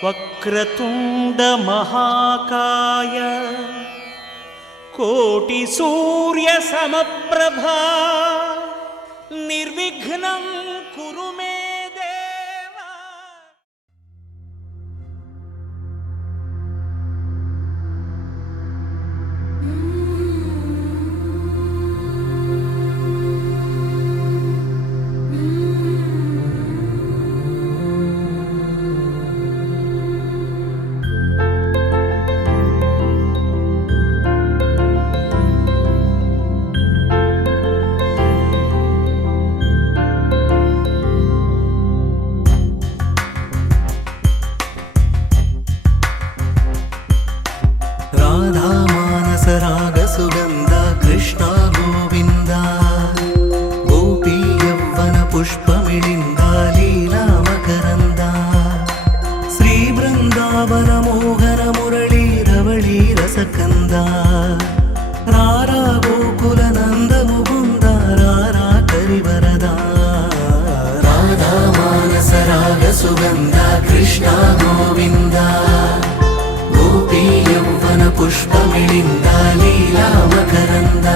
వక్రతుండ మహాకాయ కోటి సూర్య సమప్రభా నిర్విఘ్నం కురు మే దేవా. రాగసుగంధ కృష్ణ గోవింద గోపీ యవ్వన పుష్పమిళింద లీలా మకరంద శ్రీ బృందావన మోహన మురళీ రవళీ రసకంద రారా గోకుల నంద ముకుంద రారా కరివరద రాధా మానస రాగసుగంధ కృష్ణ గోవింద గోపీ యవ్వన పుష్పమిళింద లీలా మకరంద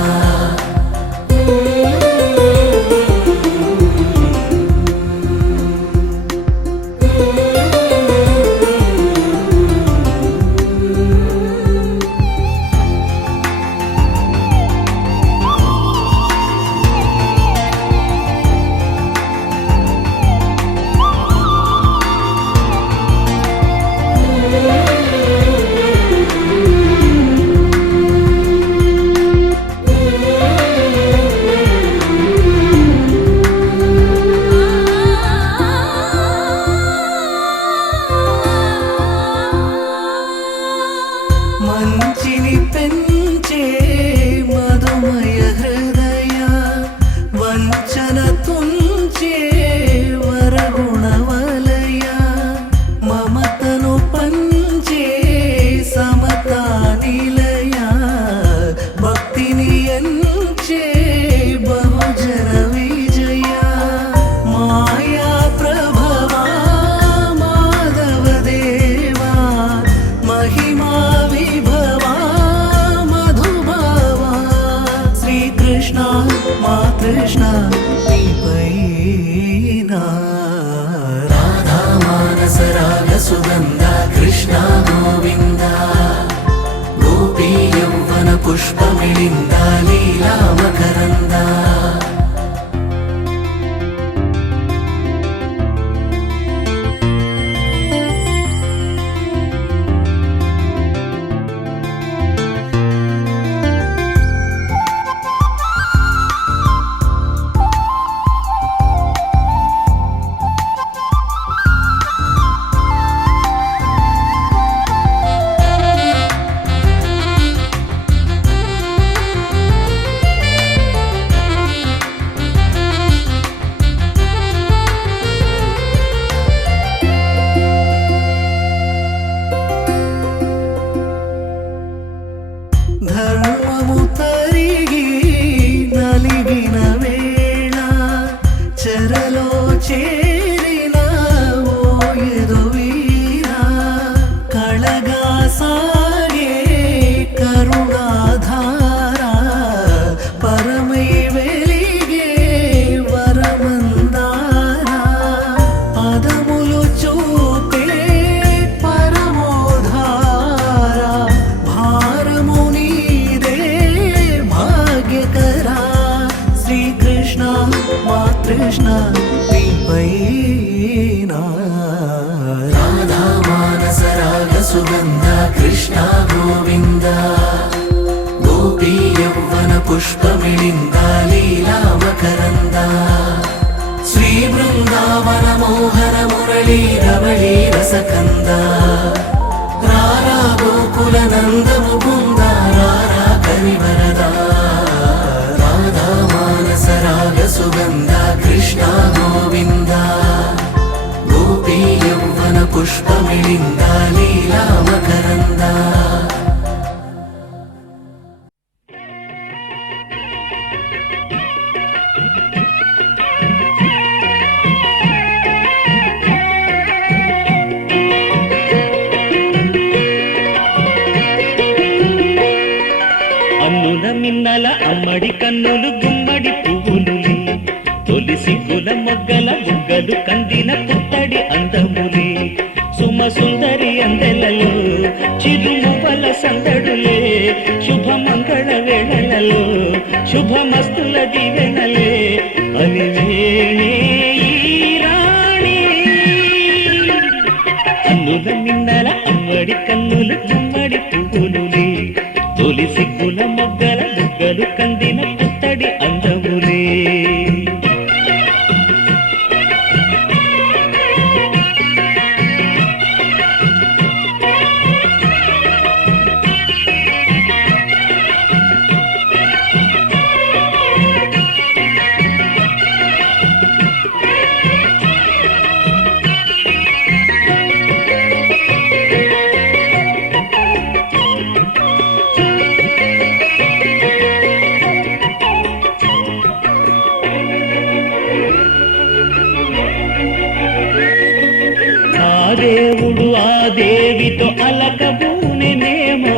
మంచిని పెంచే మధుమయ హృదయ వంచన తుంచే వరగుణవలయ మమతను పంచే సమతా నిలయ భక్తిని ఎంచే బహుజన విజయ మాయా ప్రభవా మాధవ దేవా మహిమా మా కృష్ణ రాధా మానస రాగ సుగంధ కృష్ణ గోవింద గోపీ యవ్వన పుష్పమిళింద లీలా మకరంద ధర్మము తరిగి నలిగిన వేళ చెరలో చేరిన ఓయదు వీరా కళగా సాగే కరుణాధారా పరమై వెలిగే వరమందారా పదములు చూపే పరమోధారా భారము శ్రీకృష్ణ మా కృష్ణ రాధా మానస రాగ సుగంధ కృష్ణ గోవింద గోపీ యవ్వన పుష్పమిళింద లీలా మకరంద శ్రీ బృందావన మోహన మురళీ రవళీ రసకంద రారా గోకుల నంద ముకుంద రారా కరివరద రాధా మానస రాగ సుగంధ కృష్ణ గోవింద గోపీ యవ్వన పుష్పమిళింద లీలా మకరంద మిన్నల అమ్మడి కన్నులు గుమ్మడి పువ్వులులే తొలి సిగ్గుల మొగ్గల బుగ్గలు కందిన పుత్తడి అందములే సుమ సుందరి అందెలలో చిరుమువల సందడులే శుభమంగళ వేళలలో శుభమస్తుల దీవెనలే అలివేణే ఈ రాణి కన్నుల మిన్నల అమ్మడి కన్నులు గుమ్మడి పువ్వులులే తొలి సిగ్గుల మొగ్గల బుగ్గలు కందిన పుత్తడి అందములే దేవుడు ఆ దేవితో అలకబూనెనేమో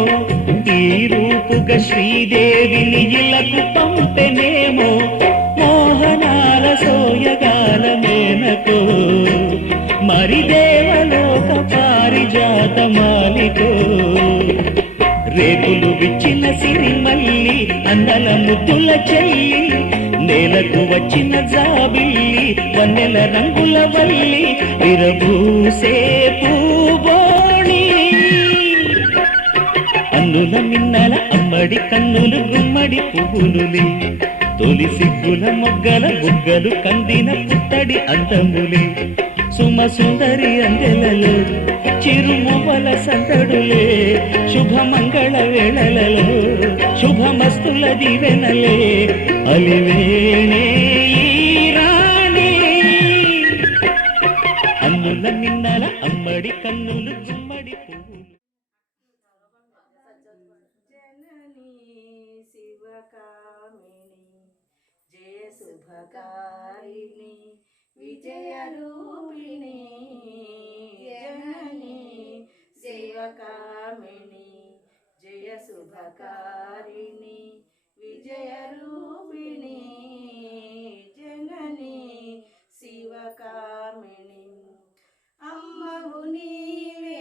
ఈ రూపుగా శ్రీదేవిని ఇలకు పంపెనేమో మోహనాల సోయగాల మేనకో మరి దేవలోక పారిజాత మాలికో రేకులు విచ్చిన సిరిమల్లి అందల ముద్దుల చెల్లి నేలకు వచ్చిన జాబిల్లి వన్నెల రంగుల వల్లి విరబూసే పూబోణి అన్నుల మిన్నల అమ్మడి కన్నులు గుమ్మడి పువ్వులులే తొలి సిగ్గుల మొగ్గల బుగ్గలు కందిన పుత్తడి అందములే సుమ సుందరి అందెలలో చిరుమువల సందడులే శుభమంగళ వేళలలో శుభమస్తుల దీవెనలే అలివేణే ఈ రాణి అన్నుల మిన్నల అమ్మడి కన్నులు గుమ్మడి పువ్వులు జననీ శివకామిని జయ శుభకారిణి విజయరూపిణి జననీ శివకామిని జయ శుభకారిణి విజయరూపిణి జననీ శివకామిని అమ్మవు నీవే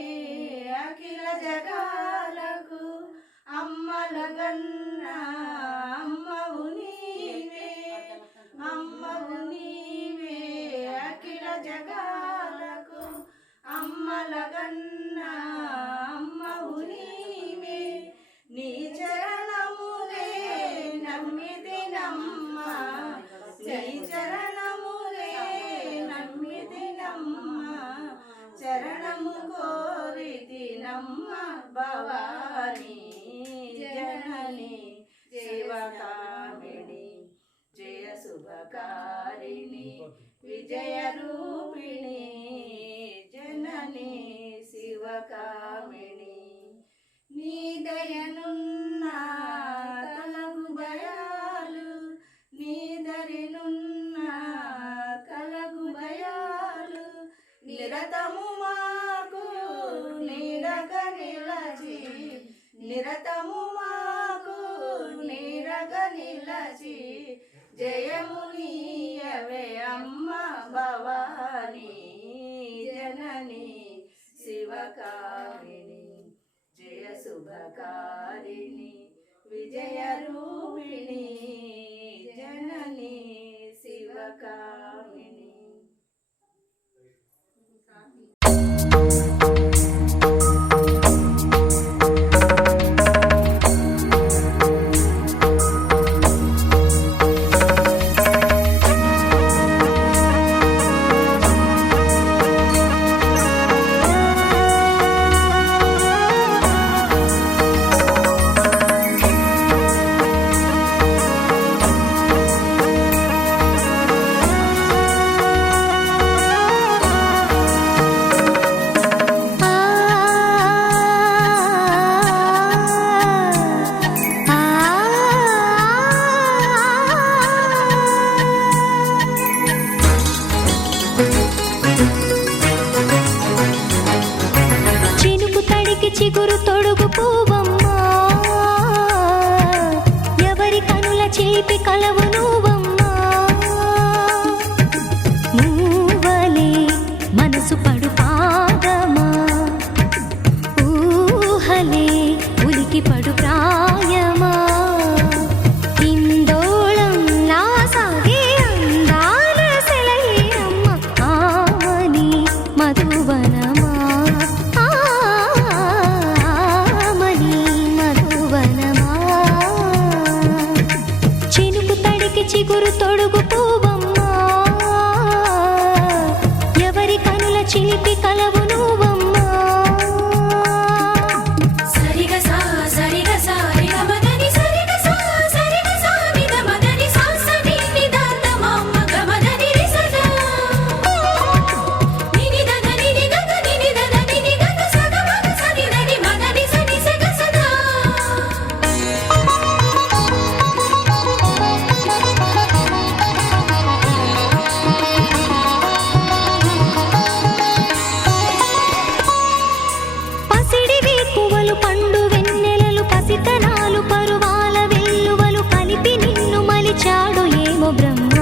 అఖిల జగాలకు అమ్మలగన్నా అమ్మవు నీవే అమ్మవు నీవే అఖిల జగాలకు అమ్మలగన్నా అమ్మవు నీవే నీ చరణములే నమ్మిదినమ్మ నీ చరణములే నమ్మిదినమ్మ చరణము కోరితినమ్మ భవాని జనని శివకామిని జయ శుభకారిణి విజయరూపిణి జనని శివకామిని నీ దయనున్న కలగు భయాలు నీ దరినున్న కలగు భయాలు నిరతము మాకు నీడగ నిలచి నిరతము మాకు నీడగ నిలచి జయము నీయవే అమ్మ భవాని జనని శివకామిని జయ శుభకారిణి విజయరూపిణి జనని శివకామిని చినుకు తడికి చిగురు తొడుగు పూవమ్మా ఎవరి చిలిపి కలవు నువ్వమ్మా మూవలే మనసు పడు పాదమా ఊహలే ఉలికి పడు ప్రాయమా ఇందోళంలా సాగే అందాల సెలయేరమ్మ ఆమని మధువనమా ఆమని మధువనమా చినుకు తడికి చిగురు తొడుగు పువ్వమ్మా ఎవరి కనుల చిలిపి కలవు నువ్వమ్మా సరిగ సా సరిగ సా రిగ మదని సరిగ సా సరిగ సా నిద మదని సా సని నిదాత మమ్మ గమదని రిసదా నిని దద నిని దద నిని దద నిని దద సగ మగ సని దని మదని సని సగ సదా పసిడి వేకువలు పండు వెన్నెలలు పసితనాలు పరువాల వెల్లువలు కలిపి నిన్ను మలిచాడు ఏమో బ్రహ్మ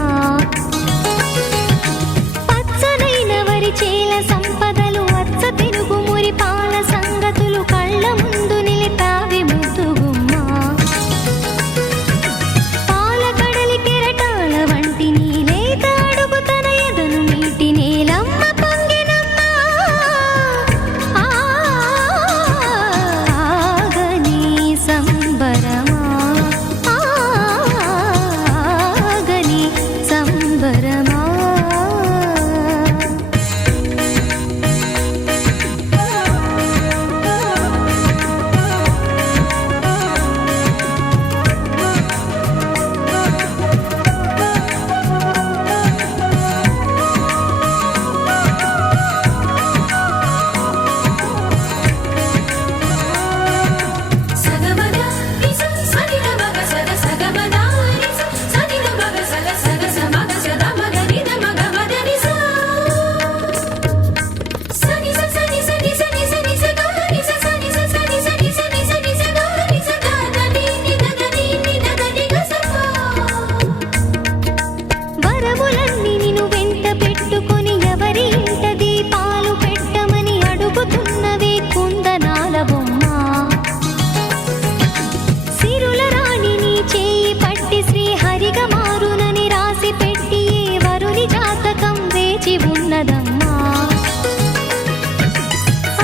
పచ్చనైన వరి చేల సంపదలు అచ్చ తెలుగు మురి పాల సంగతులు కళ్ళ ముందు నిలిపావి ముద్దుగుమ్మ పాల కడలి కెరటాల వంటి నీలేత అడుగు తన ఎదను నీటి నేలమ్మ పొంగినమ్మ ఆగని సంబరమా ఆగని సంబరమా సగమద నిస సని మగ సద సగమద నిస సని మగ సద సగ సమగ సద మగ నిద మగ మద నిస సని స సని సని సని సని స గ నిస సని స సని సని సని సని స గ నిస ద ద ని ని ద ద ని ని ద ద ని గ స ప వరములన్నీ నిన్ను వెంట పెట్టుకొని ఎవరి ఇంట దీపాలు పెట్టమని అడుగుతున్నవే కుందనాల బొమ్మ సిరుల రాణి నీ చేయి పట్టి శ్రీహరిగా మారునని రాసి పెట్టి ఏ వరుని జాతకం వేచి ఉన్నదమ్మా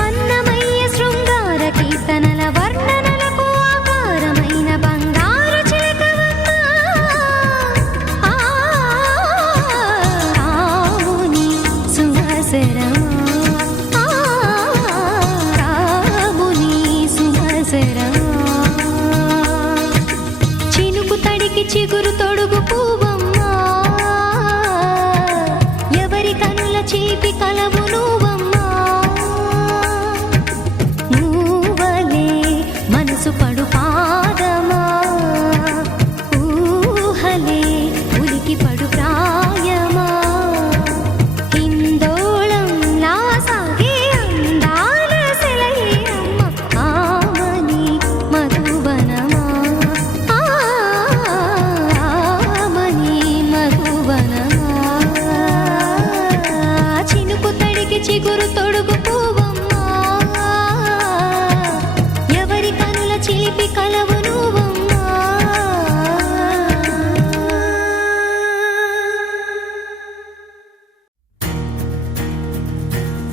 అన్నమయ్య శృంగార కీర్తనల వర్ణనలకు ఆకారమైన బంగారు చిలకవమ్మా రాముని సుమసరమా రాముని సుమసరమా చినుకు తడికి చిగురు తొడుగు పువ్వమ్మా ఎవరి కనుల చిలిపి కలవు నువ్వమ్మా మూవలే మనసు పడు పాదమా ఊహలే ఉలికి పడు ప్రాయమా ఇందోళంలా సాగే అందాల సెలయేరమ్మ ఆమని మధువనమా ఆమని మధువనమా చినుకు తడికి చిగురు తొడుగు పువ్వమ్మా ఎవరి కనుల చిలిపి కలవు నువ్వమ్మా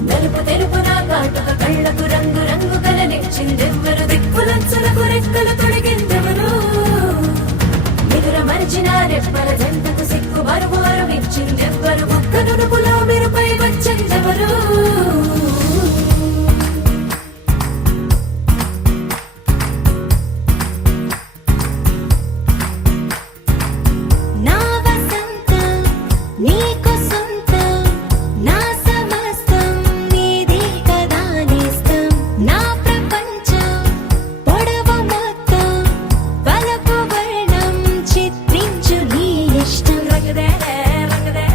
నలుపు తెలుపు నా కాటుక కళ్ళకు రంగు రంగు కలనిచ్చిందెవ్వరు దిక్కులంచులకు రెక్కలు తొడిగిందెవరు నిదుర మరిచిన రెప్పల జంటకు సిగ్గు బరువు అరువిచ్చిందెవ్వరు ఒక్క నునుపులో మెరుపై వచ్చిందెవరు నా వసంతం నీకు సొంతం నా సమస్తం నీది కదా నేస్తం నా ప్రపంచం పొడవ మొత్తం వలపు వర్ణం చిత్రించు నీ ఇష్టం రంగదే రంగదే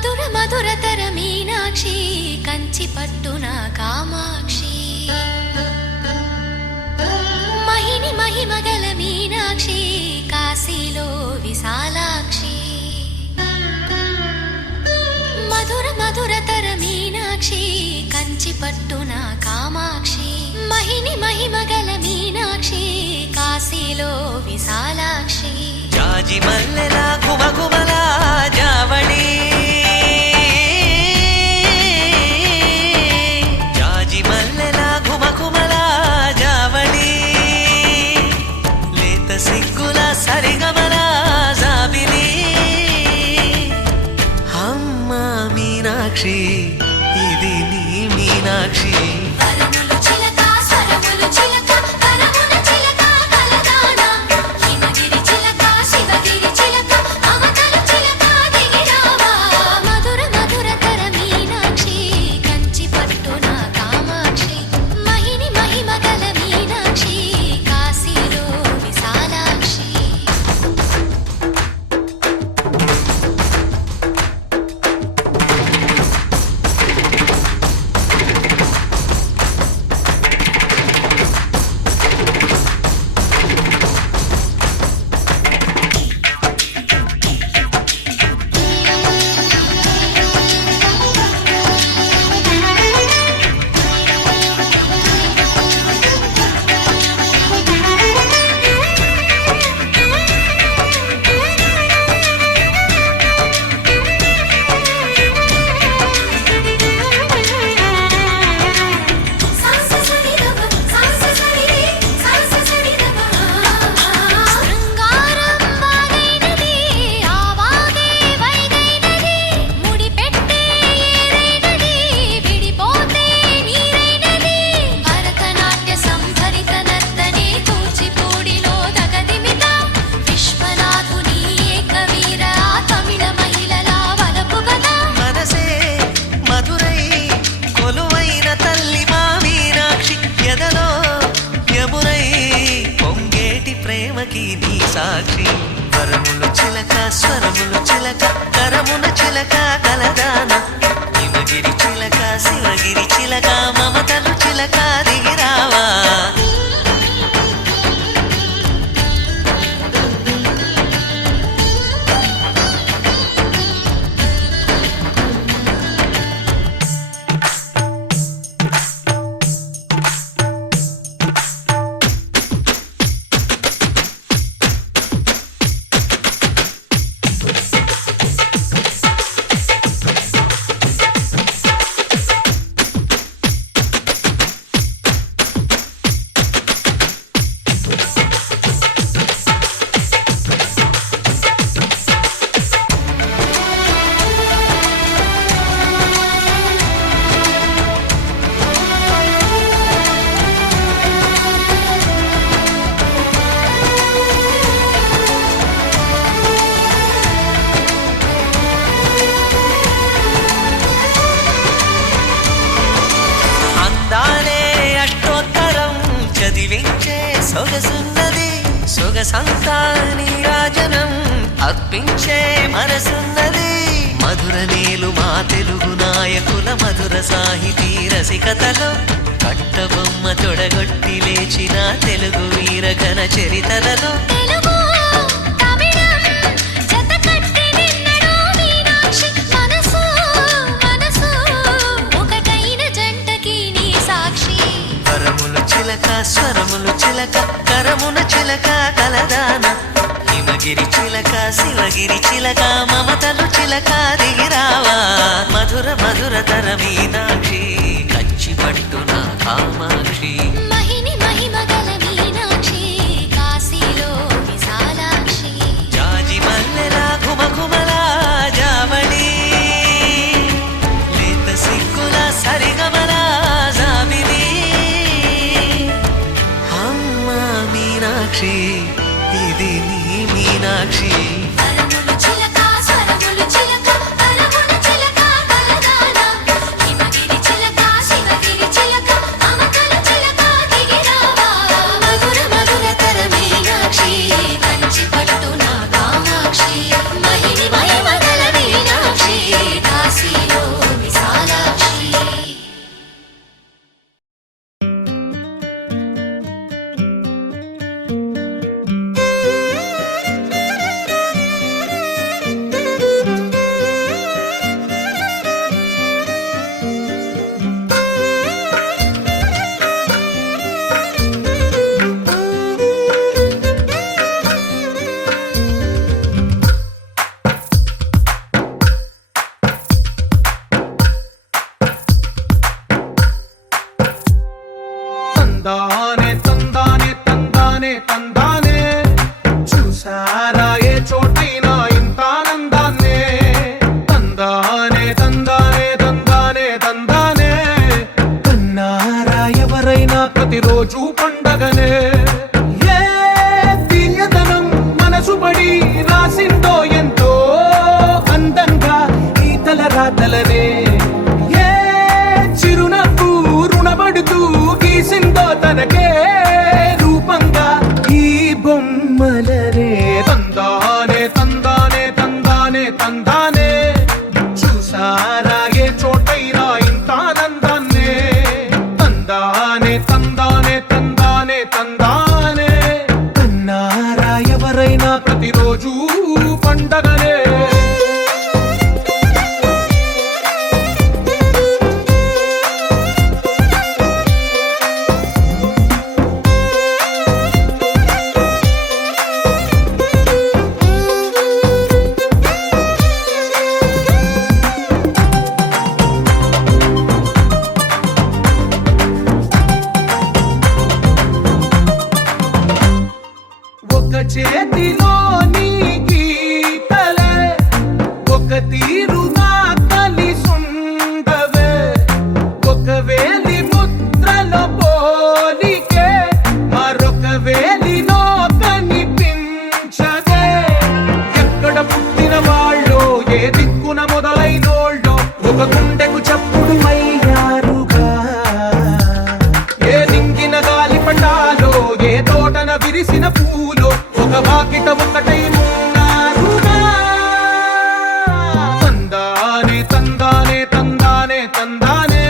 మధుర మధురతర మీనాక్షి కంచి పట్టున కామాక్షి మహిని మహిమగల మీనాక్షి కాశీలో విశాలాక్షి మధుర మధురతర మీనాక్షి కంచి పట్టున కామాక్షి మహిని మహిమగల మీనాక్షి కాశీలో విశాలాక్షి జాజి మల్లెల గుమగుమల జావళి జాజి మల్లెల గుమగుమల జావళి లేత సిగ్గుల సరిగమల జాబిలి అమ్మ మీనాక్షి ఇది నీ మీనాక్షి వరములు చిలక స్వరములు చిలక కరమున చిలక కలదాన హిమగిరి చిలక శివగిరి చిలక అవతల చిలక దిగిరావా మధుర మధురతర మీనాక్షి కంచి పట్టున కామాక్షి మహిని మహిమగల మీనాక్షి కాశీలో విశాలాక్షి శృంగారం వాగైనది ఆవాగే వైగైనది ముడిపెట్టే ఏరైనది విడిపోతే నీరైనది భరతనాట్య సంభరిత నర్తనే కూచిపూడిలో దగదిమిత విశ్వనాథుని ఏకవీర తమిళ మహిళల వలపు గదా మనసే మధురై కొలువైన తల్లి మా మీనాక్షి ఎదలో యమునై పొంగేటి ప్రేమకి నీ సాక్షి వరములు చిలక స్వరములు చిలక కరమున చిలక కలదాన హిమగిరి చిలక శివగిరి చిలక మమతలు చిలక దిగిరావా అందాలే అష్టోత్తరం చదివించే సొగసున్నది సొగసంతా నీరాజనం అర్పించే మనసున్నది మధుర నీలు మా తెలుగు నాయకుల మధుర సాహితీ రసికతలో కట్టబొమ్మ తొడగొట్టి లేచిన తెలుగు వీర ఘన చరితలలో తెలుగు తమిళం జతకట్టి నిన్నడు మీనాక్షి మనసు మనసు ఒకటైన జంటకి నీ సాక్షి వరములు చిలక స్వరములు చిలక కరమున చిలక కలదాన హిమగిరి చిలక శివగిరి చిలక మమతలు చిలక దిగిరావా మధుర మధురతర మీనాక్షి కంచి పట్టున కామాక్షి మహిని మహిమగల మీనాక్షి కాశీలో విశాలాక్షి జాజి మల్లెల గుమగుమల జావళి లేత సిగ్గుల సరిగమల జాబిలి అమ్మ మీనాక్షి ఇది నీ మీనాక్షి వరములు చిలక స్వరములు చిలక కరమున చిలక కలదాన హిమగిరి చిలక శివగిరి చిలక మమతల చిలక తందానే తందానే తందానే తందానే చూసారా ఏ చోటైనా ఇంత ఆనందాన్నే తందానే తందానే తందానే తందానే కన్నారా ఎవరైనా ప్రతిరోజు పండగనే ఏ తీయదనం మనసు పడి రాసిందో ఎంతో అందంగా ఈ తల రాతలనే ఏ చిరునవ్వు రుణపడుతూ గీసిందో తనకే రూపంగా ఈ బొమ్మలనే తందానే తందానే తందానే తందానే చూసారా ఏ చోటైనా ఇంత ఆనందాన్నే తందానే తందానే తందానే తందానే కన్నారా ఎవరైనా ప్రతిరోజు పండగనే ఒక చేతిలో నీ గీతలే ఒక తీరుగా కలిసుండవే ఒక వేలి ముద్రలో పోలికే మరొక వేలిలో కనిపించదే ఎక్కడ పుట్టిన వాళ్ళో ఏ దిక్కున మొదలైనోళ్ళో ఒక గుండెకు చప్పుడు అయ్యారుగా ఏ దింగిన గాలి పటాలో ఏ తోటన విరిసిన పూలో ఒక వాకిట ఒకటై ఉన్నారుగా తందానే తందానే తందానే తందానే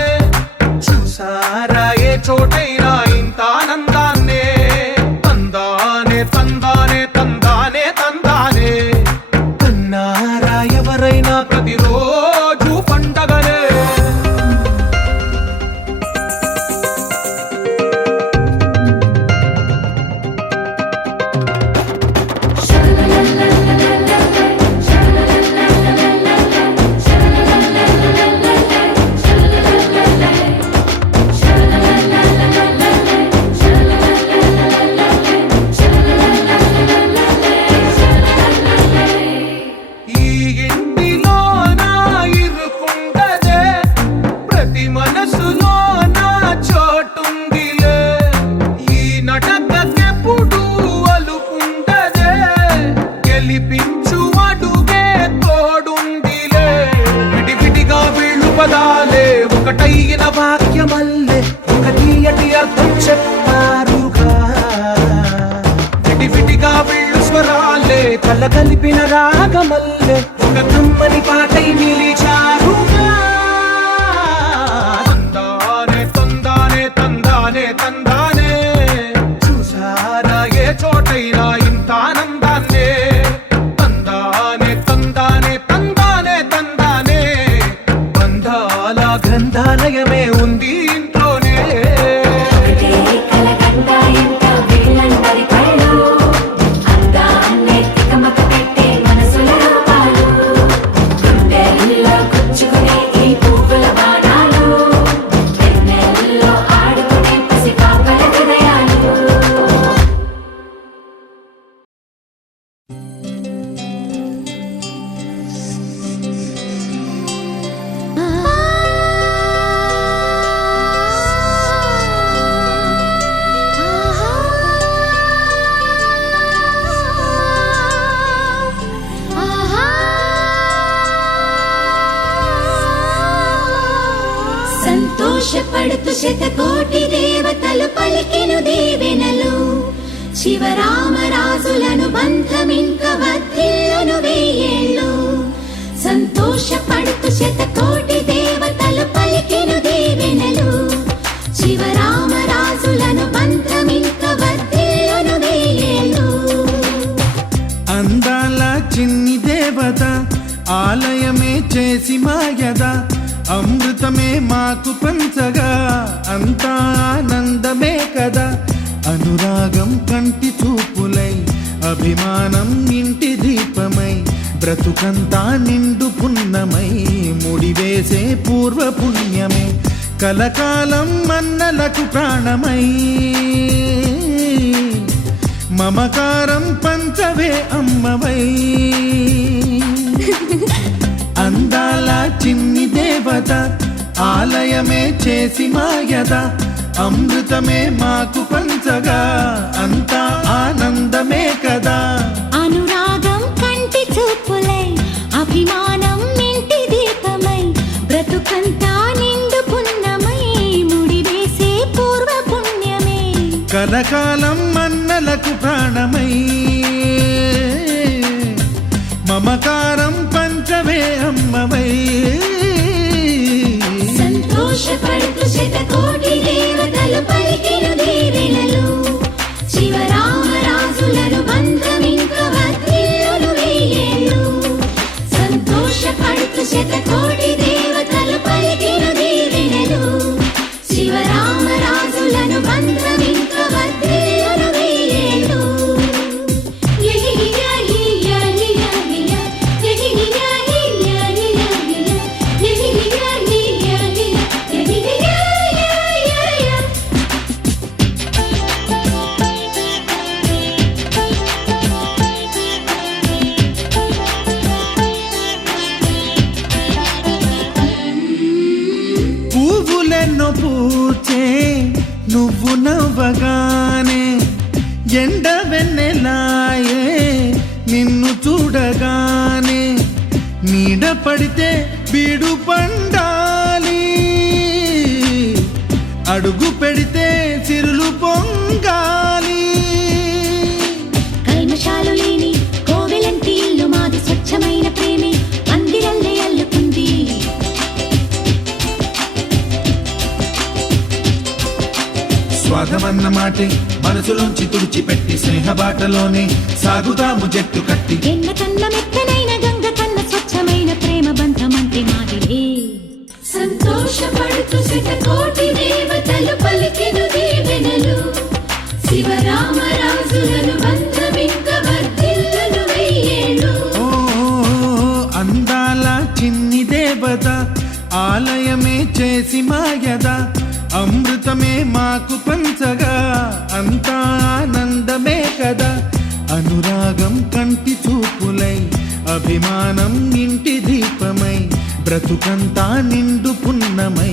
చూసారా ఏ చోటైనా ఇంత ఆనందాన్నే తందానే తందానే తందానే తందానే కన్నారా ఎవరైనా ప్రతిరోజు పండగనే ఈ ఇంటిలో నా ఇరుకుండదే ప్రతి మనసులో నా చోటుందిలే ఈ నటకెప్పుడు అలుకుండదే గెలిపించు అడుగే తోడుందిలే విడివిడిగా వీళ్ళు పదాలే ఒకటైన వాక్యమల్లే ఒక తీయటి అర్థం చెప్పారుగా విడివిడిగా వీళ్ళు స్వరాలే కల కలిపిన రాగమల్లే ఒక కమ్మని పాటై నిలిచారుగా తందానే తందానే తందానే తందానే చూసారా ఏ చోటైనా ఇంత ఆనందాన్నే తందానే తందానే తందానే తందానే బంధాల గ్రంథాలయమే ఉంది ఇంట్లోనే ఒకటే కలగంట ఎంత వీళ్ళందరి కళ్ళు అందాన్నే తికమక పెట్టే మనసుల రూపాలు గుండెల్లో గుచ్చుకునే ఈ పువ్వుల బాణాలు వెన్నెల్లో ఆడుకునే పసిపాపల హృదయాలు సంతోషపడుతూ శతకోటి దేవతలు పలికెను దీవెనలు శివరామరాజులను బంధమింక వర్ధిల్లును వెయ్యేళ్ళు సంతోషపడుతూ శతకోటి దేవతలు పలికెను దీవెనలు శివరామరాజులను బంధమింక వర్ధిల్లును వెయ్యేళ్ళు అందాల చిన్ని దేవత ఆలయమే చేసి మాయద అమృతమే మాకు పంచగా అంతా ఆనందమే కదా అనురాగం కంటి చూపులై అభిమానం ఇంటి దీపమై బ్రతుకంతా నిండు పున్నమై ముడివేసే పూర్వ పుణ్యమే కలకాలం మన్నలకు ప్రాణమై మమకారం పంచవే అమ్మవై అందాల చిన్ని దేవత ఆలయమే చేసి మాయద అమృతమే మాకు పంచగా అంతా ఆనందమే కదా అనురాగం కంటి చూపులై అభిమానం ఇంటి దీపమై బ్రతుకంతా నిండు పున్నమై ముడివేసే పూర్వ పుణ్యమే కలకాలం మన్నలకు ప్రాణమై మమకారం పంచవే అమ్మవై సంతోషపడుతూ శతకోటి దేవతలు పలికిన దీవెనలు శివరామరాజులను బంధమింక వర్ధిల్లును వెయ్యేళ్ళు సంతోషపడుతూ శతకోటి దేవతలు పలికిన దీవెనలు శివరామరాజులను బంధమింక వర్ధిల్లును వెయ్యేళ్ళు పువ్వులెన్నో పూచే నువ్వు నవ్వగానే ఎండ వెన్నెలాయే నిన్ను చూడగానే నీడ పడితే బీడు పండాలి అడుగు పెడితే చిరులు పొంగాలి కల్మషాలు లేని కోవెలంటి ఇల్లు మాది స్వచ్ఛమైన ప్రేమే అందిరల్లే అల్లుకుంది స్వాగమన్న మాటే మనసులోంచి తుడిచిపెట్టి స్నేహబాటలోనే సాగుదాము జట్టు కట్టి ఎన్న కన్న మెత్తనైన గంగ కన్న స్వచ్ఛమైన ప్రేమ బంధమంటే మాదిలే సంతోషపడుతూ శతకోటి దేవతలు పలికిన దీవెనలు శివరామరాజులను బంధమింక వర్ధిల్లును వెయ్యేళ్ళు ఓ అందాల చిన్ని దేవత ఆలయమే చేసి మాయద అమృతమే మాకు పంచగా అంతా ఆనందమే కదా అనురాగం కంటి చూపులై అభిమానం ఇంటి దీపమై బ్రతుకంతా నిండు పున్నమై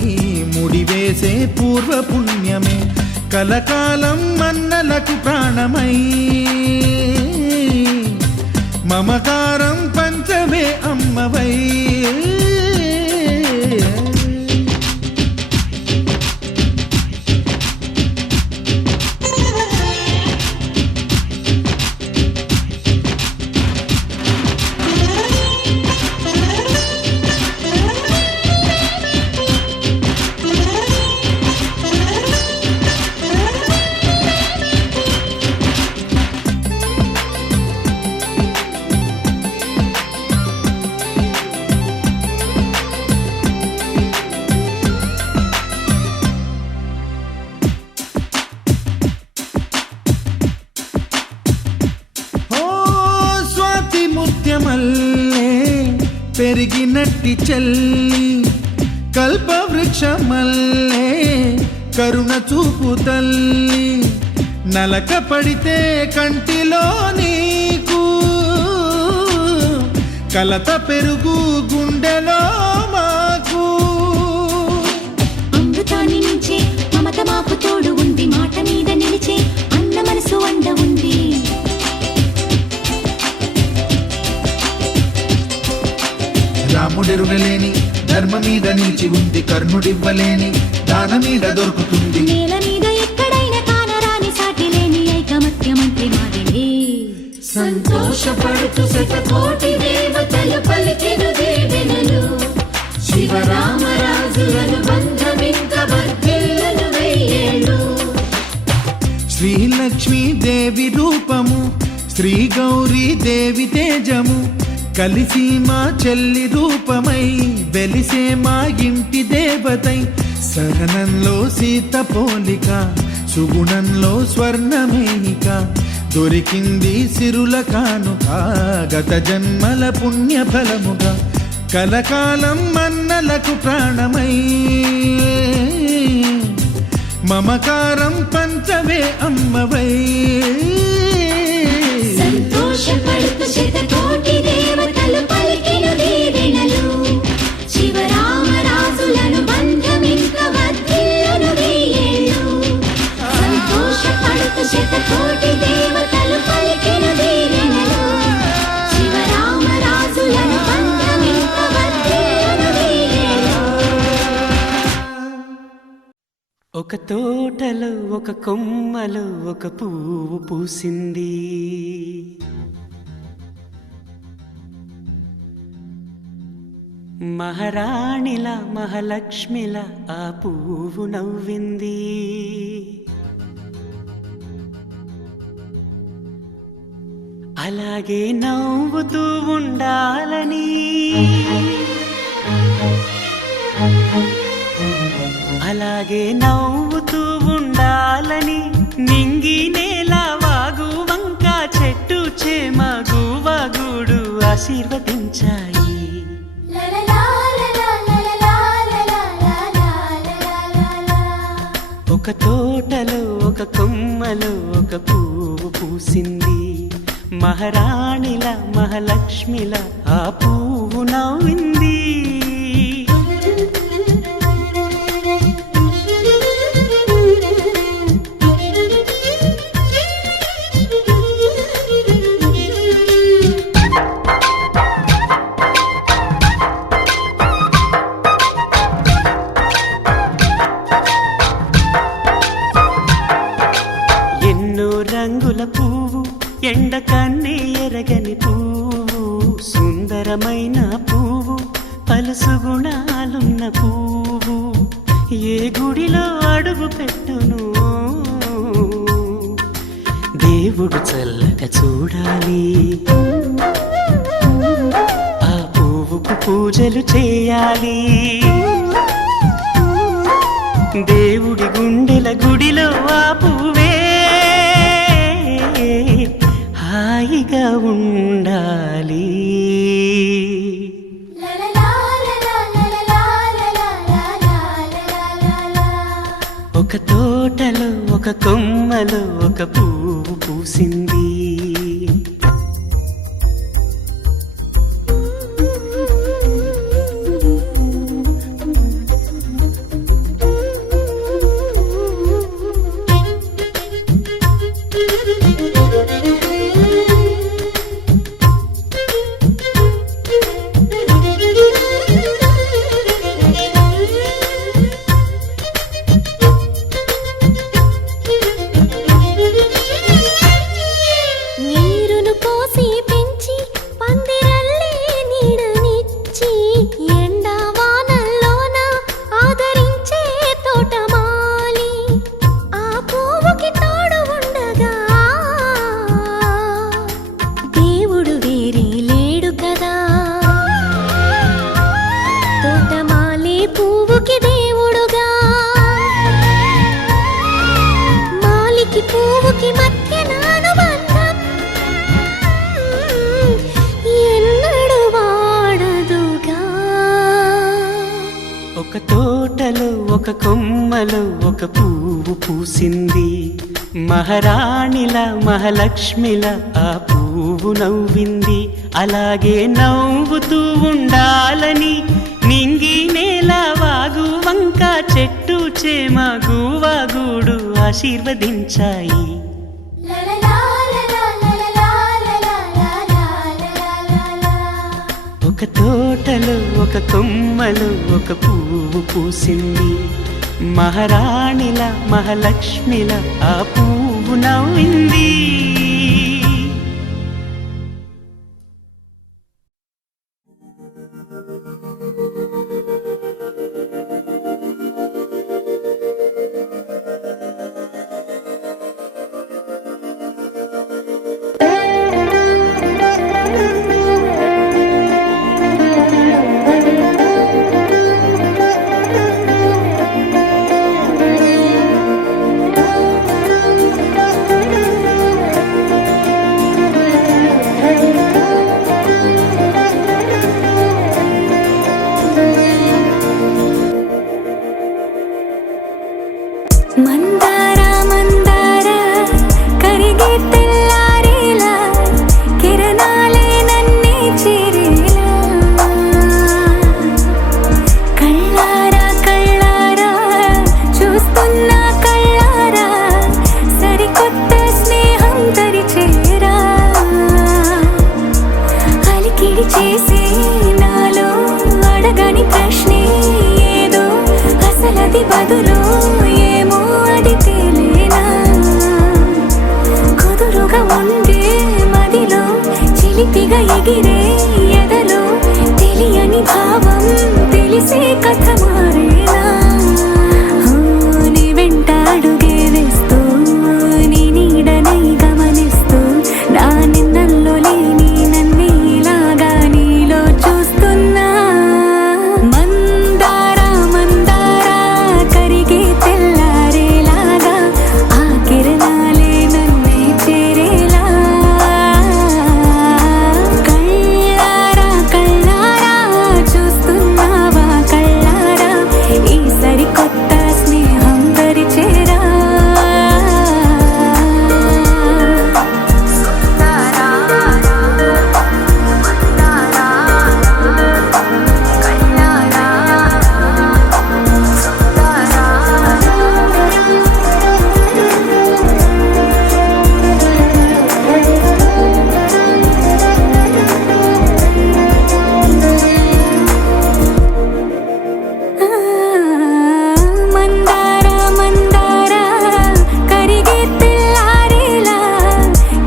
ముడివేసే పూర్వ పుణ్యమే కలకాలం మన్నలకు ప్రాణమై మమకారం పంచవే అమ్మవై మల్లే పెరిగినట్టి చెల్లి కల్పవృక్షమల్లే కరుణ చూపు తల్లి నలక పడితే కంటిలో నీకు కలత పెరుగు గుండెలో మాకు అమృతాన్ని మించే మమత మాకు తోడు ఉంది మాట మీద నిలిచే అన్న మనసు అండ ఉంది రాముడెరుగలేని ధర్మ మీద నిలిచి ఉంది కర్ణుడివ్వలేని దాన మీద దొరుకుతుంది నేల మీద ఎక్కడైనా కానరాని సాటి లేని ఐకమత్యమంటే మాదిలే సంతోషపడుతూ శతకోటి దేవతలు పలికిన దీవెనలు శివరామరాజులను బంధమింక వర్ధిల్లును వెయ్యేళ్ళు శ్రీలక్ష్మీ దేవి రూపము శ్రీ గౌరీ దేవి తేజము కలిసి మా చెల్లి రూపమై వెలిసే మా ఇంటి దేవతై సహనంలో సీత పోలిక సుగుణంలో స్వర్ణమేనిక దొరికింది సిరుల కానుక గత జన్మల పుణ్య ఫలముగా కలకాలం మన్నలకు ప్రాణమై మమకారం పంచవే అమ్మవై సంతోషపడుతు శతకోటి దేవతలు పలికిన దీవెనలు శివరామరాజులను బంధమింక వర్ధిల్లును వెయ్యేళ్ళు సంతోషపడుతు శతకోటి దేవతలు పలికిన దీవెనలు శివరామరాజులను బంధమింక వర్ధిల్లును వెయ్యేళ్ళు ఒక తోటలో ఒక కొమ్మలో ఒక పువ్వు పూసింది మహారాణిల మహాలక్ష్మిల ఆ పువ్వు నవ్వింది అలాగే నవ్వుతూ ఉండాలని అలాగే నవ్వుతూ ఉండాలని నింగి నేల వాగు వంక చెట్టు చేమ గువగూడు ఆశీర్వదించాయి ఒక తోటలో ఒక కొమ్మలో ఒక పువ్వు పూసింది మహారాణిల మహాలక్ష్మిల ఆ పువ్వు నవ్వింది రంగుల పువ్వు ఎండ కన్నే ఎరగని పువ్వు సుందరమైన పువ్వు పలుసు గుణాలున్న పువ్వు ఏ గుడిలో అడుగు పెట్టును దేవుడు చల్లగా చూడాలి ఆ పువ్వుకు పూజలు చేయాలి దేవుడి గుండెల గుడిలో ఆ పువ్వే హాయిగా ఉండాలి ఒక తోటలో ఒక కొమ్మలో ఒక పువ్వు పూసింది ఒక తోటలో ఒక కొమ్మలో ఒక పువ్వు పూసింది మహారాణిల మహాలక్ష్మిల ఆ పువ్వు నవ్వింది అలాగే నవ్వుతూ ఉండాలని నింగి నేల వాగు వంక చెట్టు చేమ గువగూడు ఆశీర్వదించాయి ఒక తోటలో ఒక కొమ్మలో ఒక పువ్వు పూసింది మహారాణిల మహాలక్ష్మిల ఆ పువ్వు నవ్వింది ఏది బదులో ఏమో అది తేలేనా కుదురుగా ఉండే మదిలో చిలిపిగా ఎగిరే ఎదలో తెలియని భావం తెలిసే కథ మారేనా నీ వెంట అడుగే వేస్తూ నీ నీడనై గమనిస్తూ నా నిన్నల్లో లేని నన్నే ఇలాగా నీలో చూస్తున్నా మందారా మందారా కరిగే తెల్లారేలాగా ఆ కిరణాలే నన్నే చేరేలా కళ్ళారా కళ్ళారా చూస్తున్నావా కళ్ళారా ఈ సరికొత్త స్నేహం దరిచేరా మందారా మందారా కరిగే తెల్లారేలా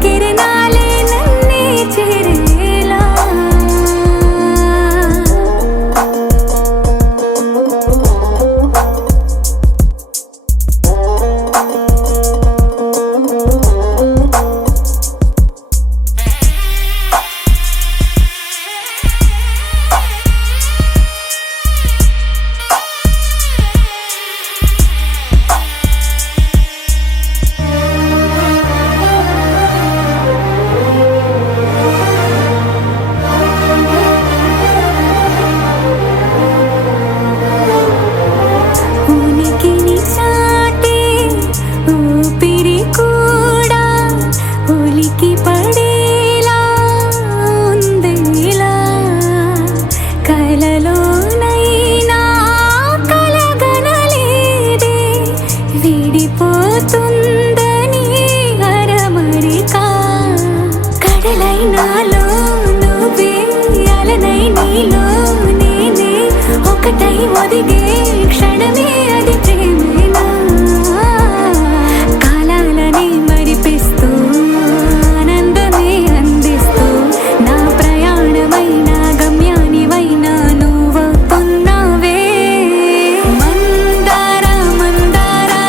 కిరణాలే నన్నే చేరేలా ఉనికిని చాటే ఊపిరి కూడా ఉలికి పడేలా ఉందేలా కలలోనైనా కలగనలేదే విడిపోతుందని అరమరిక కడలైనాలో నువ్వే అలనై నీలో నేనే ఒకటై ఒదిగే క్షణమే అది ప్రేమేనా కాలాలని మరిపిస్తూ ఆనందమే అందిస్తూ నా ప్రయాణమైన గమ్యానివైనా నువ్వవుతున్నావే మందారా మందారా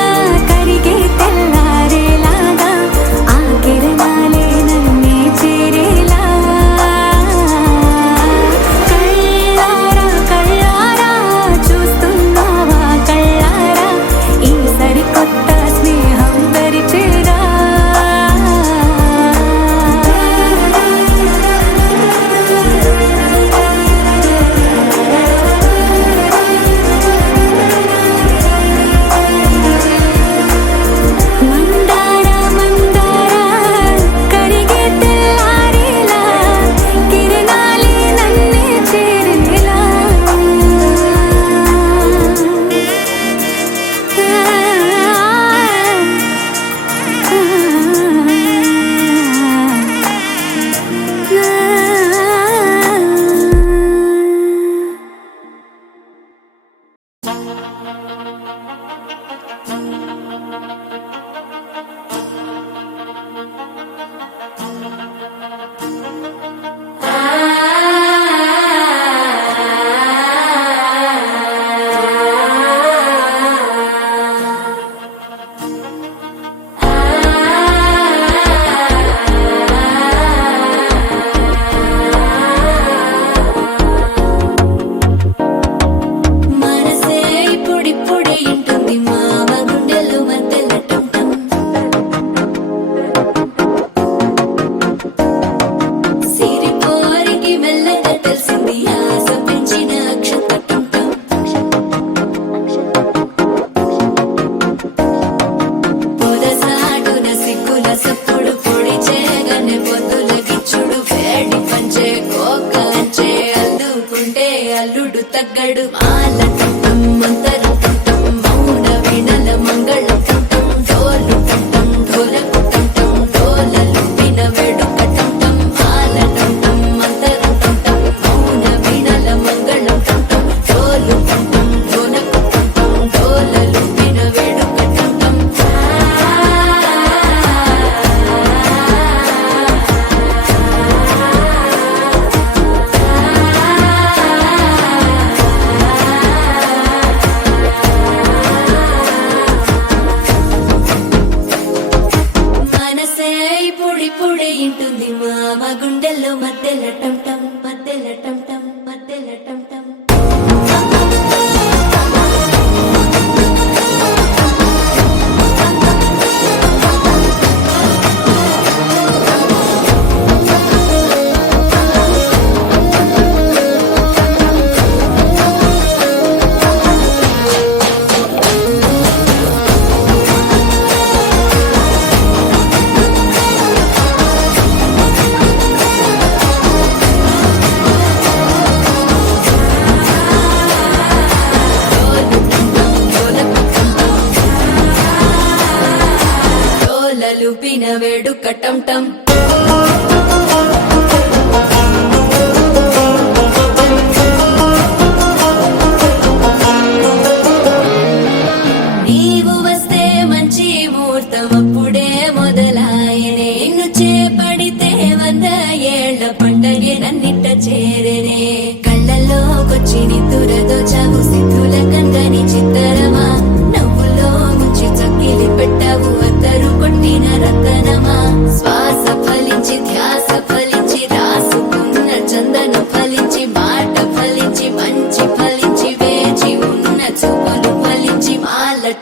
కరిగే తెల్లారేలాగా ఆ కిరణాలే నన్నే చేరేలా కళ్ళారా కళ్ళారా చూస్తున్నావా కళ్ళారా ఈ సరికొత్త స్నేహం దరిచేరా మందారా మందారా కరిగే తెల్లారేలా కిరణాలే నన్నే చేరేలా మనసే ఇప్పుడిప్పుడే ఇంటుంది మామ గుండెలు మధ్యలటం సిరిపోరికి మెల్లగా తెలిసింది ఆశ పెంచిన అక్షతటం పొదసాటున సిగ్గుల సప్పుడు పొడి చేయగానే పొద్దుల గిచ్చుడు వేడి పంచే కోకంచే అల్లుకుంటే అల్లుడు తగ్గడు మాల కట్టం మంతరం కట్టం మౌన వినల మంగళ కట్టం డోలు కట్టం ఢోలకు కట్టం డోలలు విన వేడుక కట్టం మాల కట్టం మంతరం కట్టం మౌన వినల మంగళ కట్టం డోలు కట్టం ఢోలకు కట్టం డోల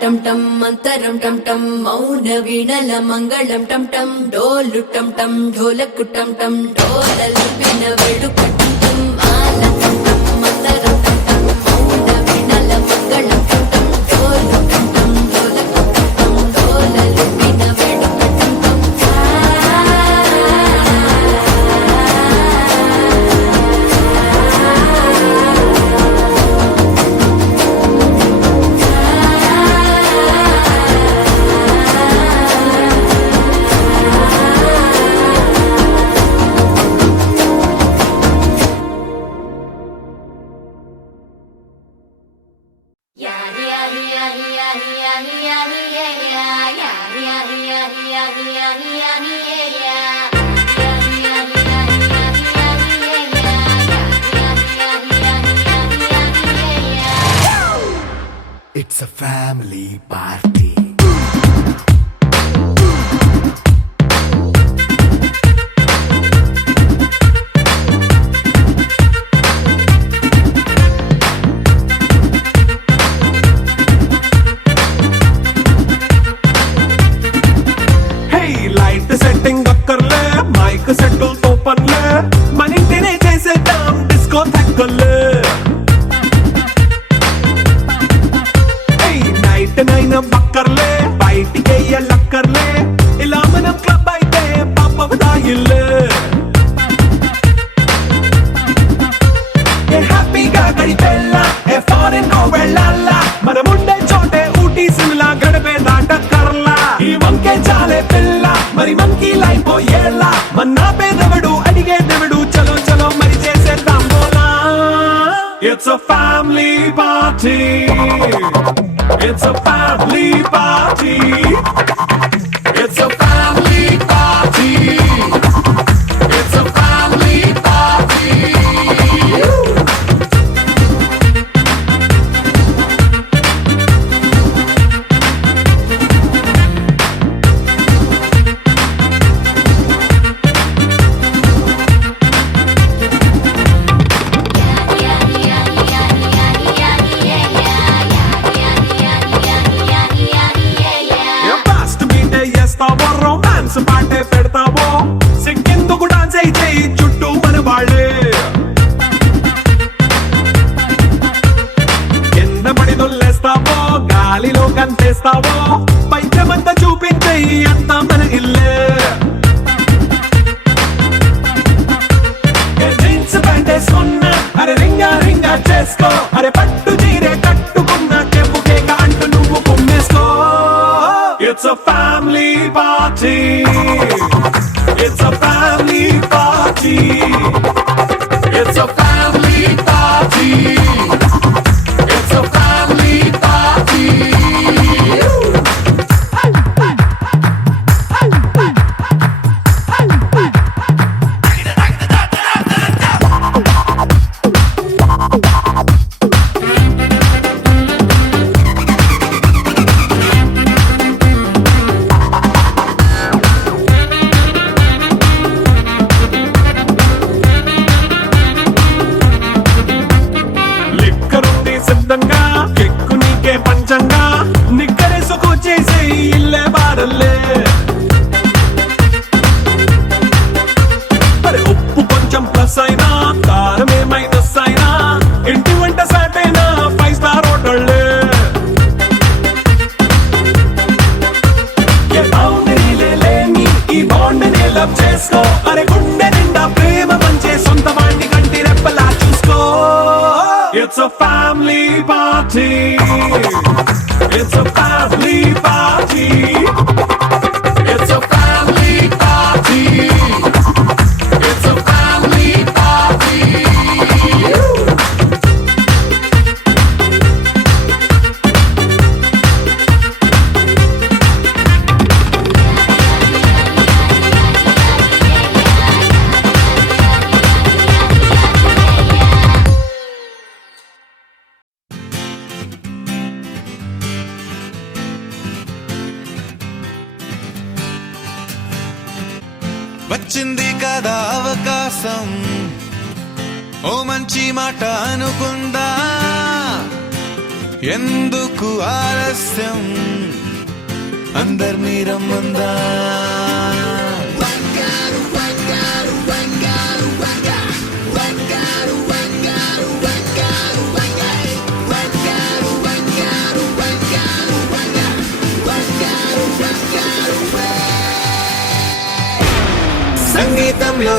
టం టం మంతరం టం టం మౌన వీణల మంగళం టం టం డోలు టం టం ఢోలకు టం టం డోలలు విన వేడుక టం టం మాల టం టం మంతరం టం టం మౌన వీణల మంగళం టం టం డోలు టం టం ఢోలకు టం టం డోలలు విన వేడుక టం టం It's a family party. Hey, light setting అక్కర్లే మైక్ సెట్టుల్ తో పనులే మన ఇంటినే చేసేద్దాం డిస్కో థక్కర్లే నైట్ నైన్ బక్కర్లే బయటికి లక్కర్లే ఇలా మనం క్లబ్ అయితే పాప దాయిల్లే హ్యాపీగా గడిపెళ్ళ ఏ ఫారెన్ కో వెళ్ళాల మనం ఉండే చోటే ఊటీ సిమ్లా గడిపే దాటక్కర్లా ఈ వంకే చాలే పిల్ల మరి మంకీ లైఫ్ ఏళ్ళ మన్నా పేదవడు అడిగేదెవడు చలో చలో మరి చేసేద్దాం బోలా it's a family party It's a family party. It's a family party. It's a family party. Romance పాటే పెడతావో సిగ్గెందుకు డాన్స్ అయి చేయి చుట్టూ మన వాళ్ళే కింద పడి దొల్లేస్తావో గాలిలో కంతేస్తావో పైచమంతా చూపించేయి అంతా మన ఇల్లే జీన్స్ ప్యాంట్ వేసుకున్నా అరే రింగా రింగా చేసుకో అరే పట్టు చీరే కట్టుకున్న చెప్పు కేక అంటూ నువ్వు కుమ్మేసుకో It's a family party. It's a family party. It's a family party. It's a family party. సిద్ధంగా కెక్కు నీకే పంచంగా నిక్కరేసుకు చేసే ఇల్లే బారల్లే అరే ఉప్పు కొంచెం ప్లస్ అయినా కారమే మైనస్ అయినా ఇంటి వంట సాటైనా 5 స్టార్ హోటళ్ళే ఏ బౌండరీలే లేని ఈ బాండ్ని లవ్ చేసుకో అరే గుండె నిండా ప్రేమ పంచే సొంత వాణ్ణి కంటి రెప్పలా చూసుకో It's a family party. It's a family party. It's a family party. It's a family party. వచ్చింది కదా అవకాశం ఓ మంచి మాట అనుకుందా ఎందుకు ఆలస్యం అందర్నీ రమ్మందా సంగీతంలో